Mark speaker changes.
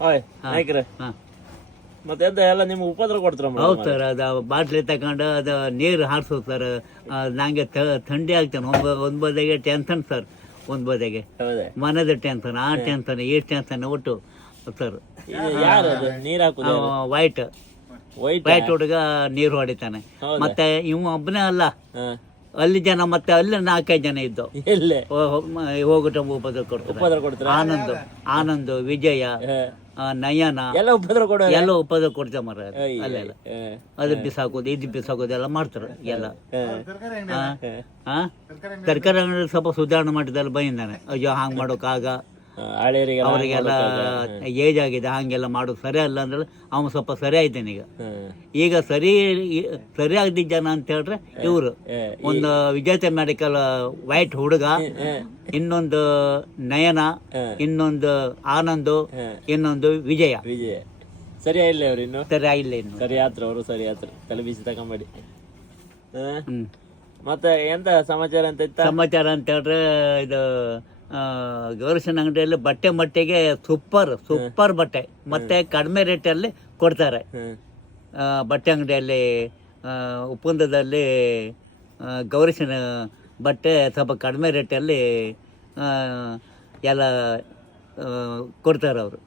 Speaker 1: Hi ನಾಯ್ಕ್ರೆ ಮತ್ತೆ ಅದ ಎಲ್ಲ ನಿಮ್ಗೆ ಉಪದ್ರ ಕೊಡ್ತಾರ
Speaker 2: ಹೌದು ಸರ್ ಅದು ಬಾಟ್ಲಿ ತಗೊಂಡು ಅದು ನೀರು ಹಾರಿಸೋದು ಸರ್ ನಂಗೆ ಥಂಡಿ ಆಗ್ತಾನೆ. ಒಂಬ ಒಂದು ಬದಿಗೆ ಟೆನ್ಷನ್ ಸರ್ ಒಂದು ಬದಿಗೆ ಮನದ ಟೆನ್ಷನ್ ಆ ಟೆನ್ಷನ್ ಈ ಟೆನ್ಷನ್ ಒಟ್ಟು ಸರ್
Speaker 1: ನೀರ್
Speaker 2: ವೈಟ್
Speaker 1: ವೈಟ್
Speaker 2: ವೈಟ್ ಹುಡುಗ ನೀರು ಹೊಡಿತಾನೆ. ಮತ್ತೆ ಇವ ಒಬ್ಬನೇ ಅಲ್ಲ. ಅಲ್ಲಿ ಜನ ಮತ್ತೆ ಅಲ್ಲಿ ನಾಲ್ಕೈದು ಜನ ಇದ್ದು. ಹೋಗ್ಬಿಟ್ಟು ಉಪದ್ರ ಕೊಡ್ತಾರೆ. ಆನಂದ್ ಆನಂದ್ ವಿಜಯ. ನಯನ.
Speaker 1: ಎಲ್ಲ ಉಪದ್ರ ಕೊಡ
Speaker 2: ಎಲ್ಲ ಉಪದ್ರ ಕೊಡ್ತಾ ಮರ ಅಲ್ಲೆಲ್ಲ ಅದು ಬಿಸಾಕೋದು ಇದು ಬಿಸಾಕೋದು ಎಲ್ಲ ಮಾಡ್ತಾರೆ ಎಲ್ಲ? ತರಕಾರಿ ಅಂಗಡಿ ಸ್ವಲ್ಪ ಸುಧಾರಣೆ ಮಾಡಿದಲ್ಲಿ ಬಂದಿದ್ದಾನೆ ಅಯ್ಯೋ ಹಂಗೆ ಮಾಡೋಕ್ಕಾಗ
Speaker 1: ಹಳೆಯರಿಗೆ
Speaker 2: ಅವರಿಗೆಲ್ಲ ಏಜ್ ಆಗಿದೆ ಹಂಗೆಲ್ಲ ಮಾಡೋದು ಸರಿ ಅಲ್ಲ ಅಂದ್ರೆ ಅವನು ಸ್ವಲ್ಪ ಸರಿ ಆಯ್ತಾನೆ ಈಗ. ಈಗ ಸರಿ ಸರಿ ಆಗದಿದ್ದ ಜನ ಅಂತ ಹೇಳಿದ್ರೆ ಇವರು. ಒಂದು ವಿಜೇತ ಮೆಡಿಕಲ್ ವೈಟ್ ಹುಡುಗ ಇನ್ನೊಂದು ನಯನ ಇನ್ನೊಂದು ಆನಂದ್ ಇನ್ನೊಂದು ವಿಜಯ.
Speaker 1: ವಿಜಯ. ಸರಿ ಇಲ್ಲ ಅವ್ರು ಇನ್ನು?
Speaker 2: ಸರಿ ಆಗಿಲ್ಲ ಇನ್ನು.
Speaker 1: ಸರಿ ಆತ್ರ ಅವರು ಸರಿ ಆತ್ರ. ತಲೆ ಬಿಸಿ ತಗೊಂಬೇಡಿ. ಮತ್ತೆ ಎಂತ ಸಮಾಚಾರ ಅಂತ
Speaker 2: ಸಮಾಚಾರ ಅಂತ ಹೇಳಿದ್ರೆ ಇದು ಗೌರಸನ ಅಂಗಡಿಯಲ್ಲಿ ಬಟ್ಟೆ ಮಟ್ಟಿಗೆ ಸೂಪರ್ ಸೂಪರ್ ಬಟ್ಟೆ. ಮತ್ತೆ ಕಡಿಮೆ ರೇಟಲ್ಲಿ ಕೊಡ್ತಾರೆ. ಬಟ್ಟೆ ಅಂಗಡಿಯಲ್ಲಿ ಉಪ್ಪಂದದಲ್ಲಿ ಗೌರೀಶನ ಬಟ್ಟೆ ಸ್ವಲ್ಪ ಕಡಿಮೆ ರೇಟಲ್ಲಿ ಎಲ್ಲ ಕೊಡ್ತಾರೆ ಅವರು